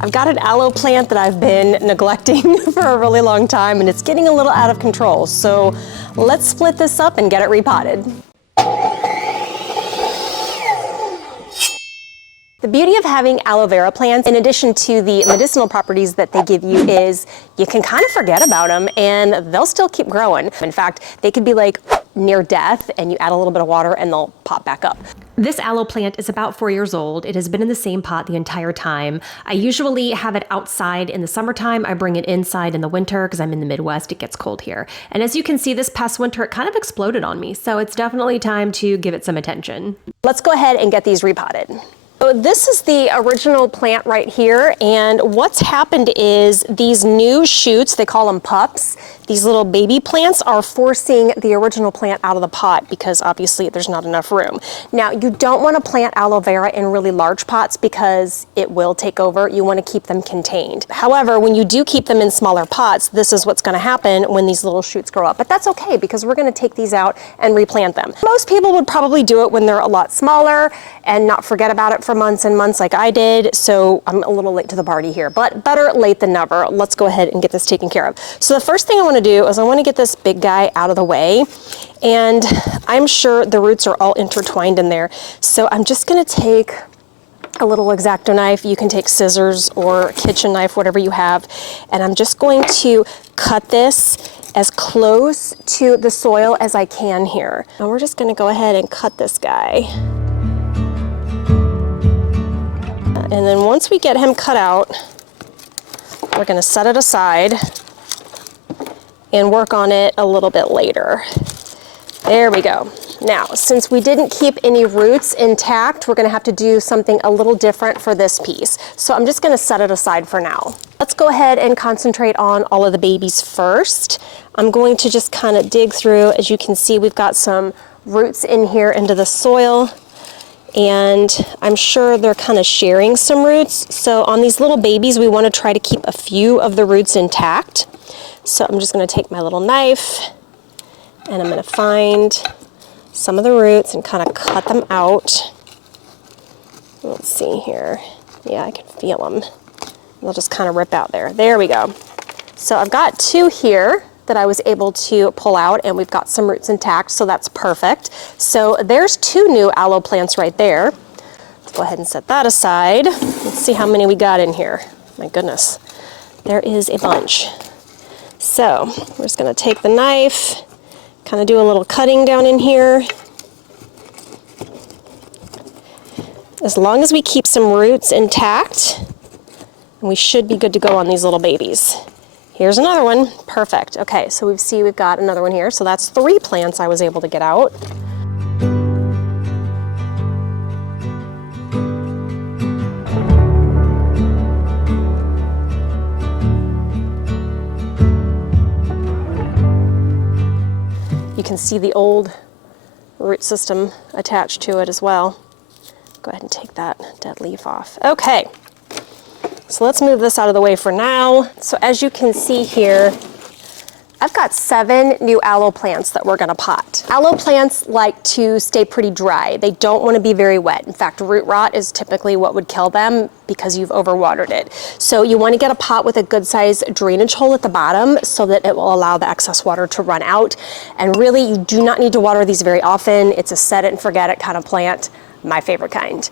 I've got an aloe plant that I've been neglecting for a really long time, and it's getting a little out of control. So let's split this up and get it repotted. The beauty of having aloe vera plants, in addition to the medicinal properties that they give you, is you can kind of forget about them and they'll still keep growing. In fact, they could be like near death and you add a little bit of water and they'll pop back up. This aloe plant is about 4 years old. It has been in the same pot the entire time. I usually have it outside in the summertime. I bring it inside in the winter because I'm in the Midwest. It gets cold here. And as you can see, this past winter, it kind of exploded on me. So it's definitely time to give it some attention. Let's go ahead and get these repotted. So this is the original plant right here, and what's happened is these new shoots, they call them pups, these little baby plants are forcing the original plant out of the pot because obviously there's not enough room. Now, you don't want to plant aloe vera in really large pots because it will take over. You want to keep them contained. However, when you do keep them in smaller pots, this is what's going to happen when these little shoots grow up. But that's okay because we're going to take these out and replant them. Most people would probably do it when they're a lot smaller and not forget about it for months and months like I did. So I'm a little late to the party here, but better late than never. Let's go ahead and get this taken care of. So the first thing I want to do is I want to get this big guy out of the way, and I'm sure the roots are all intertwined in there. So I'm just going to take a little X-Acto knife. You can take scissors or a kitchen knife, whatever you have, and I'm just going to cut this as close to the soil as I can here. And we're just going to go ahead and cut this guy. And then once we get him cut out, we're going to set it aside and work on it a little bit later. There we go. Now, since we didn't keep any roots intact, we're going to have to do something a little different for this piece. So I'm just going to set it aside for now. Let's go ahead and concentrate on all of the babies first. I'm going to just kind of dig through. As you can see, we've got some roots in here into the soil, and I'm sure they're kind of sharing some roots. So on these little babies, we want to try to keep a few of the roots intact. So I'm just going to take my little knife and I'm going to find some of the roots and kind of cut them out. Let's see here. Yeah, I can feel them. They'll just kind of rip out there. There we go. So I've got two here that I was able to pull out, and we've got some roots intact, so that's perfect. So there's two new aloe plants right there. Let's go ahead and set that aside. Let's see how many we got in here. My goodness, there is a bunch. So we're just going to take the knife, kind of do a little cutting down in here. As long as we keep some roots intact, we should be good to go on these little babies. Here's another one. Perfect. Okay, so we've got another one here. So that's 3 plants I was able to get out. You can see the old root system attached to it as well. Go ahead and take that dead leaf off. Okay. So let's move this out of the way for now. So as you can see here, I've got 7 new aloe plants that we're gonna pot. Aloe plants like to stay pretty dry. They don't wanna be very wet. In fact, root rot is typically what would kill them because you've overwatered it. So you wanna get a pot with a good sized drainage hole at the bottom so that it will allow the excess water to run out. And really, you do not need to water these very often. It's a set it and forget it kind of plant, my favorite kind.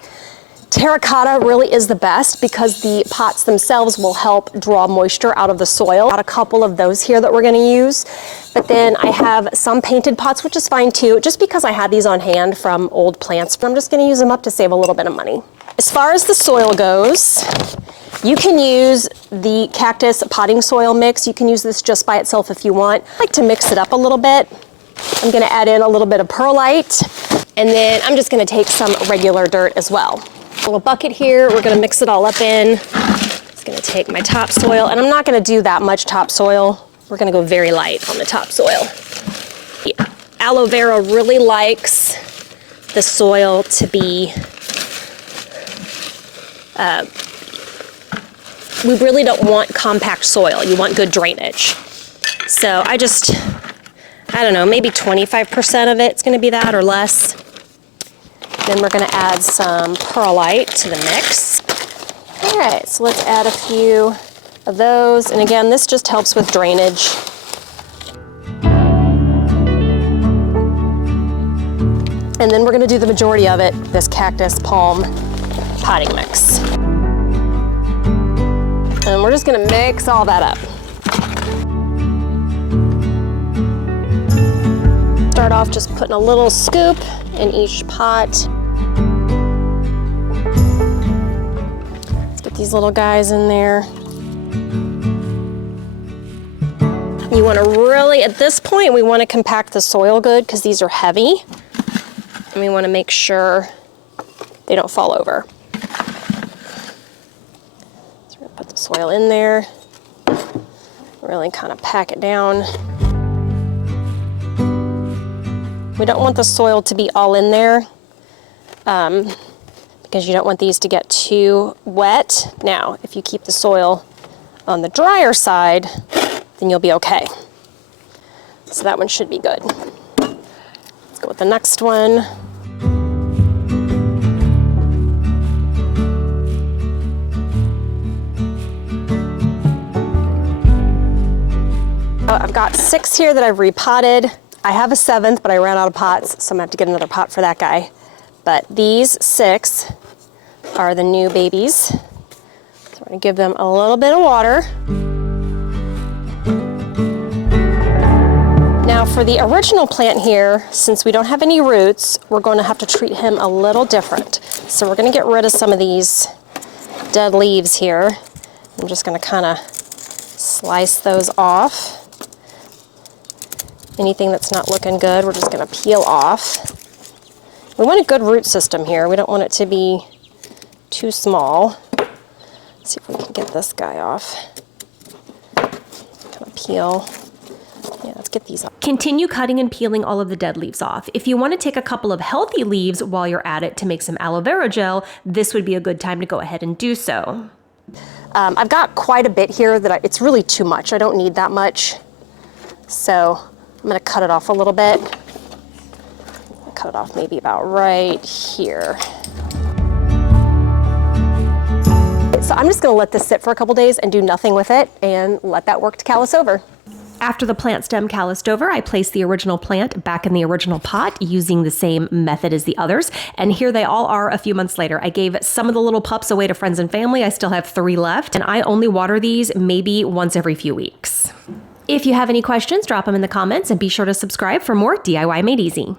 Terracotta really is the best because the pots themselves will help draw moisture out of the soil. Got a couple of those here that we're going to use. But then I have some painted pots, which is fine too, just because I had these on hand from old plants. I'm just going to use them up to save a little bit of money. As far as the soil goes, you can use the cactus potting soil mix. You can use this just by itself if you want. I like to mix it up a little bit. I'm going to add in a little bit of perlite, and then I'm just going to take some regular dirt as well. A little bucket here, we're gonna mix it all up in. Just gonna take my topsoil, and I'm not gonna do that much topsoil. We're gonna go very light on the topsoil. The aloe vera really likes the soil to be, we really don't want compact soil. You want good drainage. So I don't know, maybe 25% of it's gonna be that or less. Then we're going to add some perlite to the mix. All right, so let's add a few of those. And again, this just helps with drainage. And then we're gonna do the majority of it, this cactus palm potting mix. And we're just gonna mix all that up. Start off just putting a little scoop in each pot. Let's get these little guys in there. You wanna really, at this point, we wanna compact the soil good because these are heavy. And we wanna make sure they don't fall over. So we're gonna put the soil in there, really kind of pack it down. We don't want the soil to be all in there because you don't want these to get too wet. Now, if you keep the soil on the drier side, then you'll be okay. So that one should be good. Let's go with the next one. I've got 6 here that I've repotted. I have a 7th, but I ran out of pots, so I'm gonna have to get another pot for that guy. But these 6 are the new babies. So we're gonna give them a little bit of water. Now for the original plant here, since we don't have any roots, we're going to have to treat him a little different. So we're gonna get rid of some of these dead leaves here. I'm just gonna kind of slice those off. Anything that's not looking good, we're just gonna peel off. We want a good root system here. We don't want it to be too small. Let's see if we can get this guy off. Kind of peel. Yeah, let's get these off. Continue cutting and peeling all of the dead leaves off. If you want to take a couple of healthy leaves while you're at it to make some aloe vera gel, this would be a good time to go ahead and do so. I've got quite a bit here that it's really too much. I don't need that much. So I'm gonna cut it off a little bit. I'll cut it off maybe about right here. So I'm just gonna let this sit for a couple days and do nothing with it and let that work to callus over. After the plant stem calloused over, I placed the original plant back in the original pot using the same method as the others. And here they all are a few months later. I gave some of the little pups away to friends and family. I still have 3 left, and I only water these maybe once every few weeks. If you have any questions, drop them in the comments and be sure to subscribe for more DIY Made Easy.